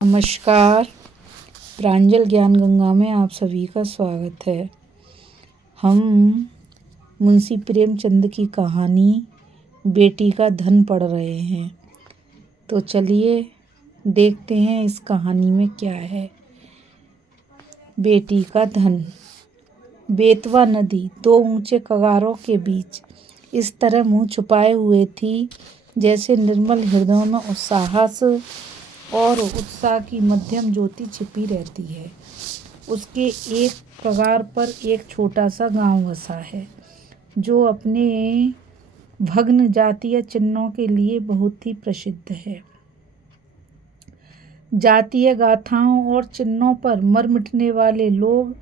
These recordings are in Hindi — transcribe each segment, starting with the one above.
नमस्कार। प्रांजल ज्ञान गंगा में आप सभी का स्वागत है। हम मुंशी प्रेमचंद की कहानी बेटी का धन पढ़ रहे हैं। तो चलिए देखते हैं इस कहानी में क्या है। बेटी का धन। बेतवा नदी दो ऊंचे कगारों के बीच इस तरह मुंह छुपाए हुए थी जैसे निर्मल हृदयों में साहस और उत्साह की मध्यम ज्योति छिपी रहती है। उसके एक कगार पर एक छोटा सा गांव बसा है जो अपने भग्न जातीय चिन्हों के लिए बहुत ही प्रसिद्ध है। जातीय गाथाओं और चिन्हों पर मर मिटने वाले लोग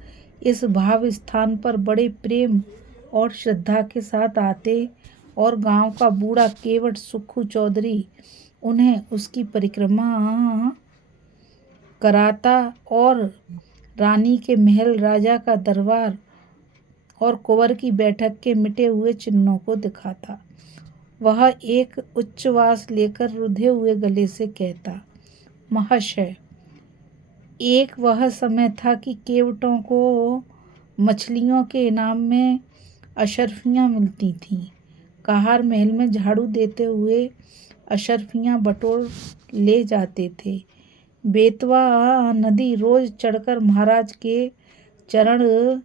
इस भाव स्थान पर बड़े प्रेम और श्रद्धा के साथ आते और गांव का बूढ़ा केवट सुक्खू चौधरी उन्हें उसकी परिक्रमा कराता और रानी के महल, राजा का दरबार और कुंवर की बैठक के मिटे हुए चिन्हों को दिखाता। वह एक उच्चवास लेकर रुधे हुए गले से कहता, महाशय, एक वह समय था कि केवटों को मछलियों के इनाम में अशर्फियाँ मिलती थीं। कहार महल में झाड़ू देते हुए अशर्फियाँ बटोर ले जाते थे। बेतवा नदी रोज चढ़कर महाराज के चरण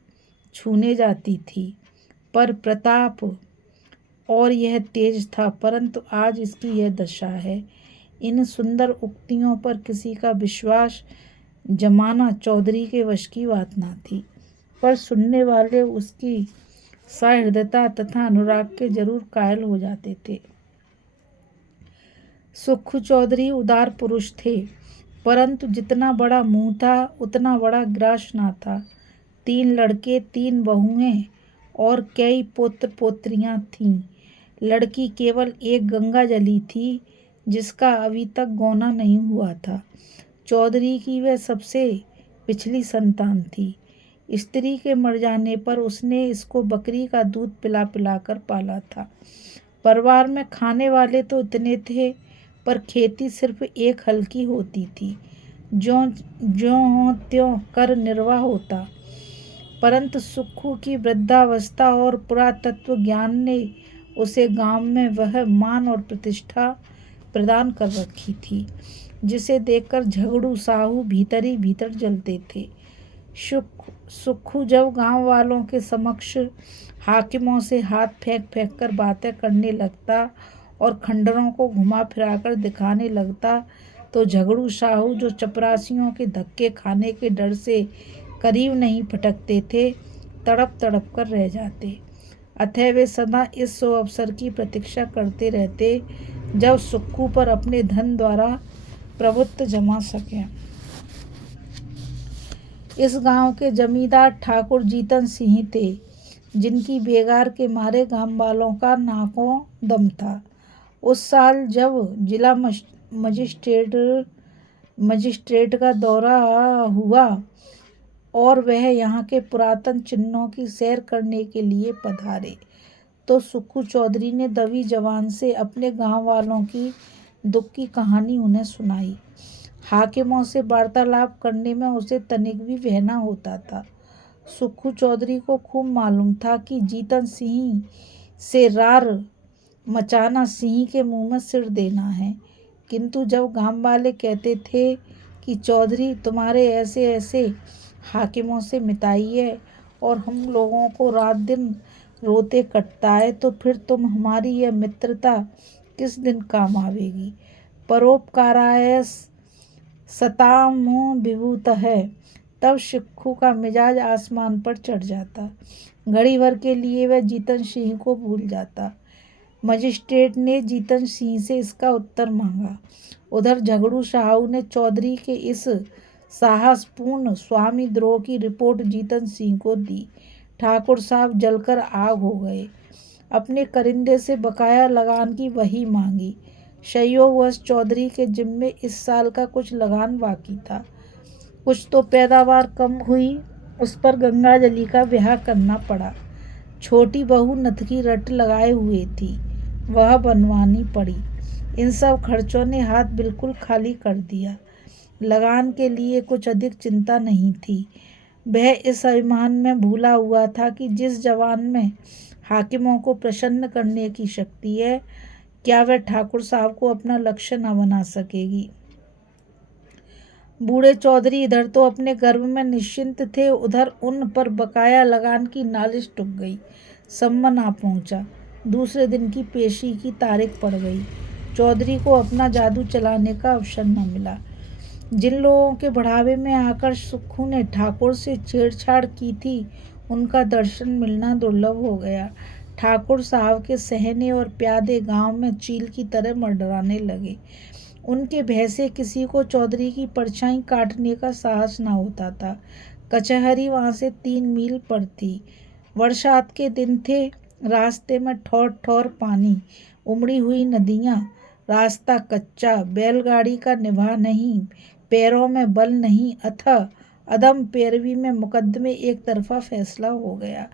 छूने जाती थी, पर प्रताप और यह तेज था, परंतु आज इसकी यह दशा है। इन सुंदर उक्तियों पर किसी का विश्वास जमाना चौधरी के वश की बात न थी, पर सुनने वाले उसकी सहृदयता तथा अनुराग के जरूर कायल हो जाते थे। सुक्खू चौधरी उदार पुरुष थे, परंतु जितना बड़ा मुंह था उतना बड़ा ग्रास न था। 3 लड़के, 3 बहुएं और कई पुत्र पोत्रियां थीं। लड़की केवल एक गंगा जली थी जिसका अभी तक गौना नहीं हुआ था। चौधरी की वह सबसे पिछली संतान थी। स्त्री के मर जाने पर उसने इसको बकरी का दूध पिला पिलाकर पाला था। परिवार में खाने वाले तो इतने थे, पर खेती सिर्फ एक हल की होती थी, ज्यों त्यों कर निर्वाह होता। परंतु सुक्खू की वृद्धावस्था और पुरातत्व ज्ञान ने उसे गांव में वह मान और प्रतिष्ठा प्रदान कर रखी थी जिसे देखकर झगड़ू साहू भीतर ही भीतर जलते थे। सुक्खू जब गांव वालों के समक्ष हाकिमों से हाथ फेंक फेंक कर बातें करने लगता और खंडरों को घुमा फिराकर दिखाने लगता, तो झगड़ू साहू, जो चपरासियों के धक्के खाने के डर से करीब नहीं फटकते थे, तड़प तड़प कर रह जाते। अतः वे सदा इस शुभ अवसर की प्रतीक्षा करते रहते जब सुक्खू पर अपने धन द्वारा प्रभुत्व जमा सकें। इस गांव के जमींदार ठाकुर जीतन सिंह थे, जिनकी बेगार के मारे गांव वालों का नाकों दम था। उस साल जब जिला मजिस्ट्रेट का दौरा हुआ और वह यहाँ के पुरातन चिन्हों की सैर करने के लिए पधारे, तो सुक्खू चौधरी ने दबी जबान से अपने गांव वालों की दुख की कहानी उन्हें सुनाई। हाकिमों से वार्तालाप करने में उसे तनिक भी बहना होता था। सुक्खू चौधरी को खूब मालूम था कि जीतन सिंह से रार मचाना सिंह के मुंह में सिर देना है, किंतु जब गांव वाले कहते थे कि चौधरी, तुम्हारे ऐसे ऐसे हाकिमों से मिताइए और हम लोगों को रात दिन रोते कटता है, तो फिर तुम हमारी यह मित्रता किस दिन काम आवेगी। परोपकाराय सताम विभूत है। तब सुक्खू का मिजाज आसमान पर चढ़ जाता। घड़ी भर के लिए वह जीतन सिंह को भूल जाता। मजिस्ट्रेट ने जीतन सिंह से इसका उत्तर मांगा। उधर झगड़ू साहू ने चौधरी के इस साहसपूर्ण स्वामी द्रोह की रिपोर्ट जीतन सिंह को दी। ठाकुर साहब जलकर आग हो गए। अपने करिंदे से बकाया लगान की वही मांगी। संयोगवश चौधरी के जिम्मे इस साल का कुछ लगान बाकी था। कुछ तो पैदावार कम हुई, उस पर गंगाजली का ब्याह करना पड़ा। छोटी बहू नथ की रट लगाए हुए थी, वह बनवानी पड़ी। इन सब खर्चों ने हाथ बिल्कुल खाली कर दिया। लगान के लिए कुछ अधिक चिंता नहीं थी। वह इस अभिमान में भूला हुआ था कि जिस जवान में हाकिमों को प्रसन्न करने की शक्ति है, क्या वह ठाकुर साहब को अपना लक्ष्य न बना सकेगी। बूढ़े चौधरी इधर तो अपने गर्भ में निश्चिंत थे, उधर उन पर बकाया लगान की नालिश टूट गई। सम्मन आ पहुंचा। दूसरे दिन की पेशी की तारीख पड़ गई। चौधरी को अपना जादू चलाने का अवसर न मिला। जिन लोगों के बढ़ावे में आकर सुक्खू ने ठाकुर से छेड़छाड़ की थी, उनका दर्शन मिलना दुर्लभ हो गया। ठाकुर साहब के सहने और प्यादे गांव में चील की तरह मंडराने लगे। उनके भय से किसी को चौधरी की परछाई काटने का साहस न होता था। कचहरी वहां से 3 मील पर थी। बरसात के दिन थे। रास्ते में ठौर ठौर पानी, उमड़ी हुई नदियां, रास्ता कच्चा, बैलगाड़ी का निभा नहीं, पैरों में बल नहीं, अथः अदम पैरवी में मुकदमे एक तरफा फैसला हो गया।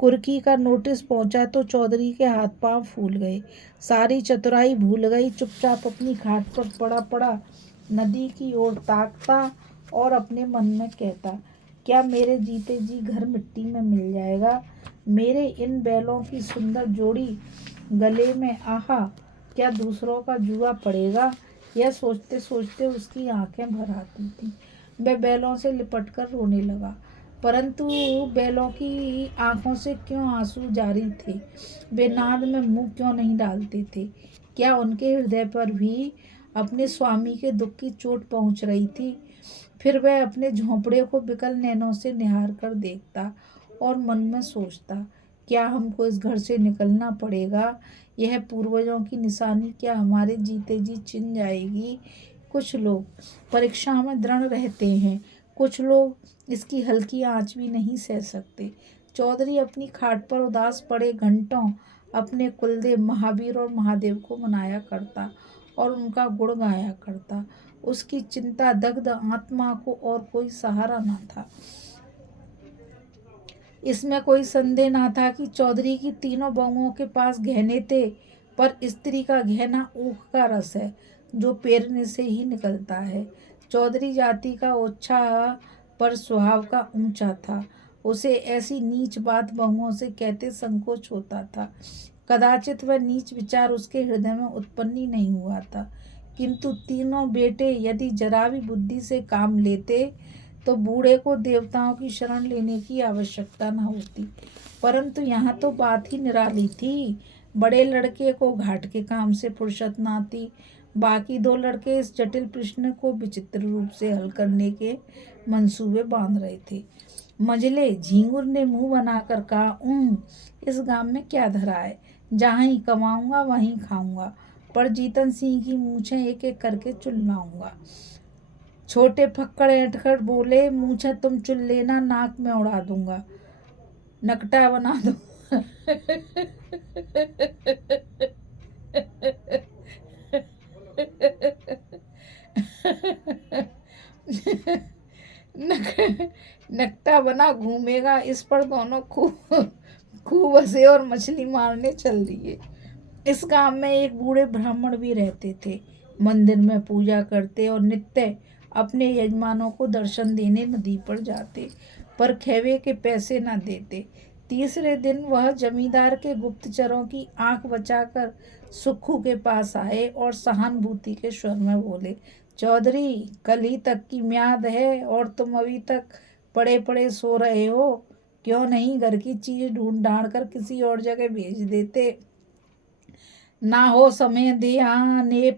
कुर्की का नोटिस पहुंचा तो चौधरी के हाथ पांव फूल गए। सारी चतुराई भूल गई। चुपचाप अपनी घाट पर पड़ा पड़ा नदी की ओर ताकता और अपने मन में कहता, क्या मेरे जीते जी घर मिट्टी में मिल जाएगा। मेरे इन बैलों की सुंदर जोड़ी गले में, आहा, क्या दूसरों का जुआ पड़ेगा। यह सोचते सोचते उसकी आंखें भर आती थीं। वह बैलों से लिपटकर रोने लगा, परंतु बैलों की आंखों से क्यों आंसू जारी थे। वे नाद में मुंह क्यों नहीं डालते थे। क्या उनके हृदय पर भी अपने स्वामी के दुख की चोट पहुंच रही थी। फिर वह अपने झोंपड़े को विकल नैनों से निहार कर देखता और मन में सोचता, क्या हमको इस घर से निकलना पड़ेगा। यह पूर्वजों की निशानी क्या हमारे जीते जी छिन जाएगी। कुछ लोग परीक्षा में दृढ़ रहते हैं, कुछ लोग इसकी हल्की आंच भी नहीं सह सकते। चौधरी अपनी खाट पर उदास पड़े घंटों अपने कुलदेव महावीर और महादेव को मनाया करता और उनका गुण गाया करता। उसकी चिंता दग्ध आत्मा को और कोई सहारा न था। इसमें कोई संदेह न था कि चौधरी की तीनों बहुओं के पास गहने थे, पर स्त्री का गहना ऊख का रस है जो पेरने से ही निकलता है। चौधरी जाति का उत्साह पर स्वभाव का ऊंचा था। उसे ऐसी नीच बात बहुओं से कहते संकोच होता था। कदाचित वह नीच विचार उसके हृदय में उत्पन्न ही नहीं हुआ था, किंतु तीनों बेटे यदि जरा भी बुद्धि से काम लेते तो बूढ़े को देवताओं की शरण लेने की आवश्यकता न होती। परंतु यहाँ तो बात ही निराली थी। बड़े लड़के को घाट के काम से फुर्सत न थी। बाकी 2 लड़के इस जटिल प्रश्न को विचित्र रूप से हल करने के मंसूबे बांध रहे थे। मझले झींगुर ने मुंह बनाकर कहा, इस गांव में क्या धरा है। जहाँ ही कमाऊंगा वहीं खाऊंगा, पर जीतन सिंह की मूछें एक एक करके चुन लाऊंगा। छोटे फक्कड़ ऐंठकर बोले, मूछें तुम चुन लेना, नाक में उड़ा दूंगा, नकटा बना दूंगा। नकटा बना घूमेगा। इस पर दोनों खूब हंसे और मछली मारने चल दिए। इस गांव में एक बूढ़े ब्राह्मण भी रहते थे। मंदिर में पूजा करते और नित्य अपने यजमानों को दर्शन देने नदी पर जाते, पर खेवे के पैसे न देते। तीसरे दिन वह जमींदार के गुप्तचरों की आंख बचाकर सुक्खू के पास आए और सहानुभूति के स्वर में बोले, चौधरी, कल ही तक की म्याद है और तुम अभी तक पड़े पड़े सो रहे हो। क्यों नहीं घर की चीज ढूंढ ढांड कर किसी और जगह भेज देते। ना हो समय दे आने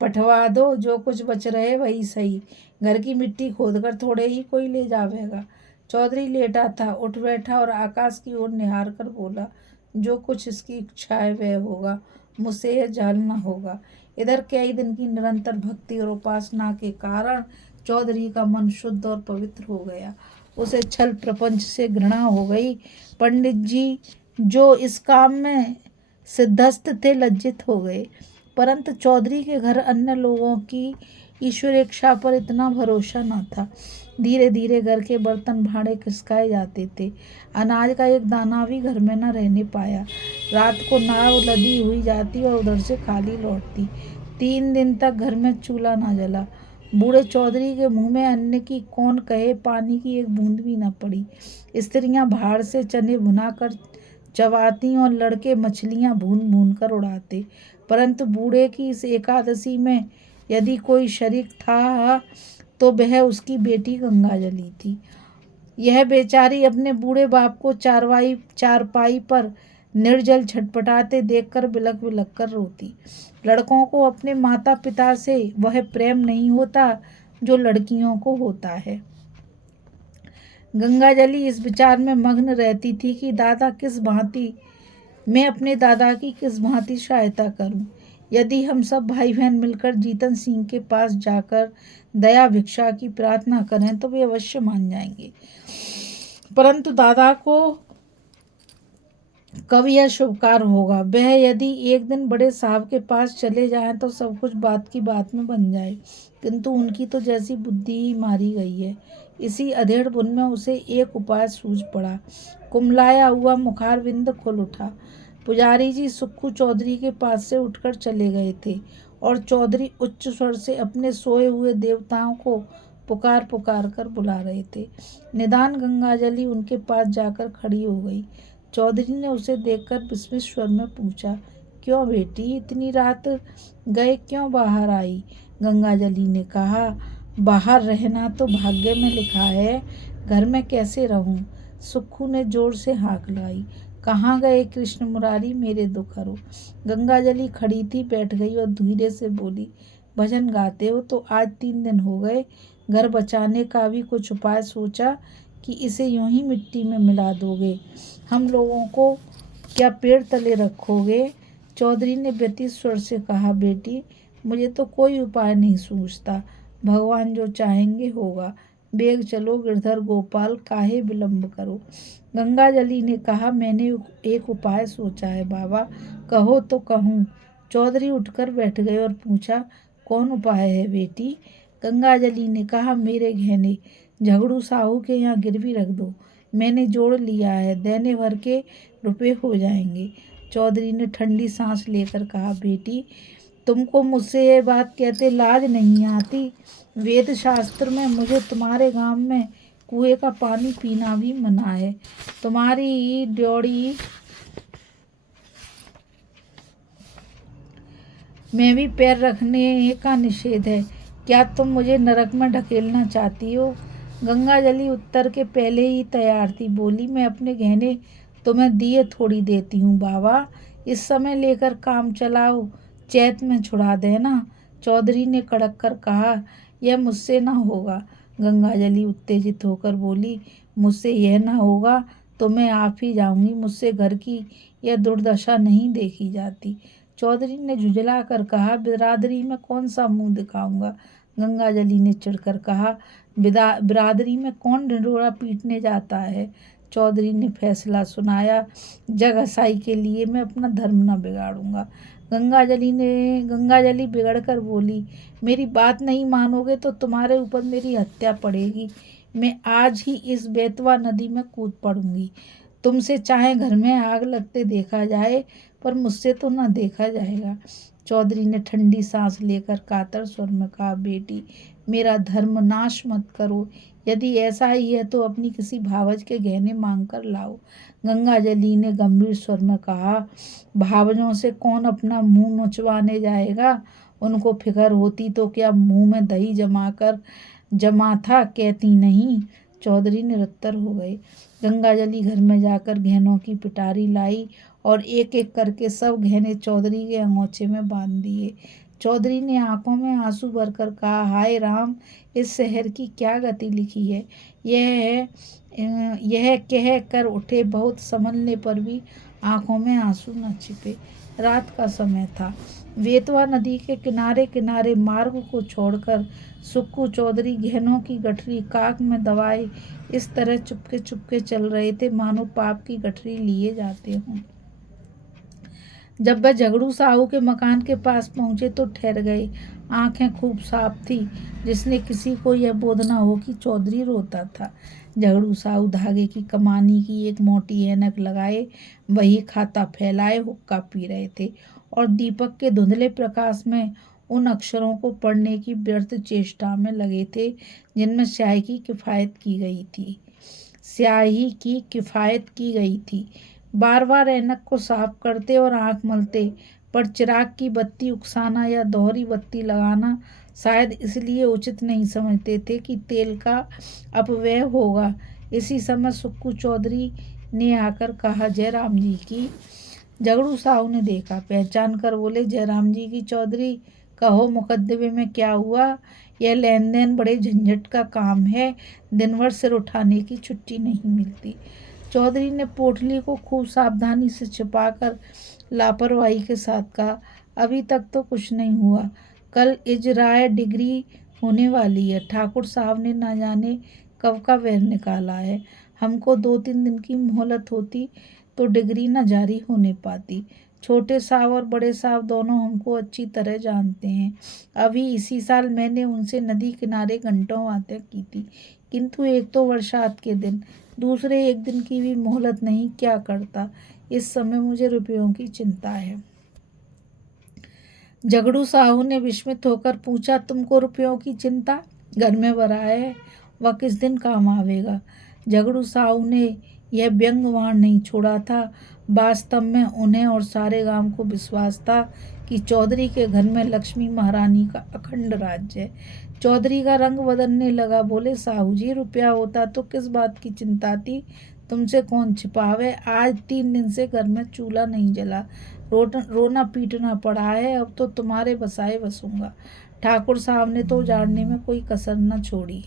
पठवा दो, जो कुछ बच रहे वही सही। घर की मिट्टी खोदकर थोड़े ही कोई ले जावेगा। चौधरी लेटा था, उठ बैठा और आकाश की ओर निहार कर बोला, जो कुछ इसकी इच्छा है वह होगा, मुझसे यह जाल न होगा। इधर कई दिन की निरंतर भक्ति और उपासना के कारण चौधरी का मन शुद्ध और पवित्र हो गया। उसे छल प्रपंच से घृणा हो गई। पंडित जी जो इस काम में सिद्धस्थ थे लज्जित हो गए, परंतु चौधरी के घर अन्य लोगों की ईश्वर इच्छा पर इतना भरोसा न था। धीरे धीरे घर के बर्तन भांडे खिसकाए जाते थे। अनाज का एक दाना भी घर में न रहने पाया। रात को नाव लदी हुई जाती और उधर से खाली लौटती। 3 दिन तक घर में चूल्हा न जला। बूढ़े चौधरी के मुंह में अन्न की कौन कहे, पानी की एक बूंद भी न पड़ी। स्त्रियां भाड़ से चने भुनाकर चबाती और लड़के मछलियां भून भून कर उड़ाते, परंतु बूढ़े की इस एकादशी में यदि कोई शरीक था तो वह उसकी बेटी गंगाजली थी। यह बेचारी अपने बूढ़े बाप को चारपाई पर निर्जल छटपटाते देखकर बिलख बिलख कर रोती। लड़कों को अपने माता पिता से वह प्रेम नहीं होता जो लड़कियों को होता है। गंगाजली इस विचार में मग्न रहती थी कि मैं अपने दादा की किस भांति सहायता करूं। यदि हम सब भाई बहन मिलकर जीतन सिंह के पास जाकर दया भिक्षा की प्रार्थना करें तो वे अवश्य मान जाएंगे, परंतु दादा को कब यह शुभकार होगा। वह यदि एक दिन बड़े साहब के पास चले जाएं तो सब कुछ बात की बात में बन जाए, किंतु उनकी तो जैसी बुद्धि ही मारी गई है। इसी अधेड़ बुन में उसे एक उपाय सूझ पड़ा। कुमलाया हुआ मुखारविंद खुल उठा। पुजारी जी सुक्खू चौधरी के पास से उठकर चले गए थे और चौधरी उच्च स्वर से अपने सोए हुए देवताओं को पुकार पुकार कर बुला रहे थे। निदान गंगाजली उनके पास जाकर खड़ी हो गई। चौधरी ने उसे देखकर विस्मित स्वर में पूछा, क्यों बेटी, इतनी रात गए क्यों बाहर आई? गंगाजली ने कहा, बाहर रहना तो भाग्य में लिखा है, घर में कैसे रहूं? सुक्खू ने जोर से हाँक लाई, कहाँ गए कृष्ण मुरारी मेरे दुख हरो? गंगाजली खड़ी थी, बैठ गई और धीरे से बोली, भजन गाते हो तो आज 3 दिन हो गए। घर बचाने का भी कुछ उपाय सोचा कि इसे यूं ही मिट्टी में मिला दोगे? हम लोगों को क्या पेड़ तले रखोगे? चौधरी ने व्यतीत स्वर से कहा, बेटी मुझे तो कोई उपाय नहीं सूझता, भगवान जो चाहेंगे होगा। बेग चलो गिरधर गोपाल, काहे विलंब करो? गंगाजली ने कहा, मैंने एक उपाय सोचा है बाबा, कहो तो कहूँ। चौधरी उठकर बैठ गए और पूछा, कौन उपाय है बेटी? गंगाजली ने कहा, मेरे गहने झगड़ू साहू के यहाँ गिरवी रख दो, मैंने जोड़ लिया है, देने भर के रुपए हो जाएंगे। चौधरी ने ठंडी सांस लेकर कहा, बेटी तुमको मुझसे ये बात कहते लाज नहीं आती? वेद शास्त्र में मुझे तुम्हारे गांव में कुएं का पानी पीना भी मना है, तुम्हारी ड्योढ़ी में भी पैर रखने का निषेध है। क्या तुम मुझे नरक में ढकेलना चाहती हो? गंगाजली उत्तर के पहले ही तैयार थी, बोली, मैं अपने गहने तुम्हें दिए थोड़ी देती हूँ बाबा, इस समय लेकर काम चलाओ, चैत में छुड़ा देना। चौधरी ने कड़क कर कहा, यह मुझसे ना होगा। गंगाजली उत्तेजित होकर बोली, मुझसे यह ना होगा तो मैं आप ही जाऊंगी, मुझसे घर की यह दुर्दशा नहीं देखी जाती। चौधरी ने झुंझला कर कहा, बिरादरी में कौन सा मुंह दिखाऊंगा? गंगाजली ने चिढ़कर कहा, बिरादरी में कौन ढिंढोरा पीटने जाता है? चौधरी ने फैसला सुनाया, जग हसाई के लिए मैं अपना धर्म न बिगाड़ूंगा। गंगाजली बिगड़कर बोली, मेरी बात नहीं मानोगे तो तुम्हारे ऊपर मेरी हत्या पड़ेगी। मैं आज ही इस बेतवा नदी में कूद पड़ूंगी। तुमसे चाहे घर में आग लगते देखा जाए, पर मुझसे तो ना देखा जाएगा। चौधरी ने ठंडी सांस लेकर कातर स्वर में कहा, बेटी मेरा धर्म नाश मत करो, यदि ऐसा ही है तो अपनी किसी भावज के गहने मांग कर लाओ। गंगाजली ने गंभीर स्वर में कहा, भावजों से कौन अपना मुंह नुचवाने जाएगा? उनको फिक्र होती तो क्या मुंह में दही जमा था कहती नहीं। चौधरी निरुत्तर हो गए। गंगाजली घर में जाकर गहनों की पिटारी लाई और एक एक करके सब गहने चौधरी के अंगोछे में बांध दिए। चौधरी ने आंखों में आंसू भरकर कहा, हाय राम, इस शहर की क्या गति लिखी है। यह कह कर उठे, बहुत संभलने पर भी आंखों में आंसू न छिपे। रात का समय था। बेतवा नदी के किनारे किनारे मार्ग को छोड़कर सुक्कू चौधरी गहनों की गठरी काक में दबाए इस तरह चुपके चुपके चल रहे थे मानो पाप की गठरी लिए जाते हों। जब वह झगड़ू साहू के मकान के पास पहुंचे तो ठहर गए। आंखें खूब साफ थी, जिसने किसी को यह बोध न हो कि चौधरी रोता था। झगड़ू साहू धागे की कमानी की एक मोटी ऐनक लगाए वही खाता फैलाए हुक्का पी रहे थे और दीपक के धुंधले प्रकाश में उन अक्षरों को पढ़ने की व्यर्थ चेष्टा में लगे थे जिनमें स्याही की किफ़ायत की गई थी। बार बार ऐनक को साफ करते और आंख मलते, पर चिराग की बत्ती उकसाना या दोहरी बत्ती लगाना शायद इसलिए उचित नहीं समझते थे कि तेल का अपव्यय होगा। इसी समय सुक्कू चौधरी ने आकर कहा, जयराम जी की। झगड़ू साहू ने देखा, पहचान कर बोले, जयराम जी की चौधरी, कहो मुकदमे में क्या हुआ? यह लेन देन बड़े झंझट का काम है, दिन भर सिर उठाने की छुट्टी नहीं मिलती। चौधरी ने पोटली को खूब सावधानी से छिपाकर लापरवाही के साथ कहा, अभी तक तो कुछ नहीं हुआ, कल इजराय डिग्री होने वाली है। ठाकुर साहब ने ना जाने कब का वैर निकाला है। हमको 2-3 दिन की मोहलत होती तो डिग्री न जारी होने पाती। छोटे साहब और बड़े साहब दोनों हमको अच्छी तरह जानते हैं। अभी इसी साल मैंने उनसे नदी किनारे घंटों बातें की थी, किंतु एक तो बरसात के दिन, दूसरे एक दिन की भी मोहलत नहीं, क्या करता। इस समय मुझे रुपयों की चिंता है। झगड़ू साहू ने विस्मित होकर पूछा, तुमको रुपयों की चिंता? घर में भरा है, वह किस दिन काम आवेगा? झगड़ू साहू ने यह व्यंग्यवाण नहीं छोड़ा था। वास्तव में उन्हें और सारे गांव को विश्वास था कि चौधरी के घर में लक्ष्मी महारानी का अखंड राज्य है। चौधरी का रंग बदलने लगा, बोले, साहू जी, रुपया होता तो किस बात की चिंता थी? तुमसे कौन छिपावे? आज 3 दिन से घर में चूल्हा नहीं जला, रोना पीटना पड़ा है। अब तो तुम्हारे बसाए बसूंगा। ठाकुर साहब ने तो उजाड़ने में कोई कसर न छोड़ी।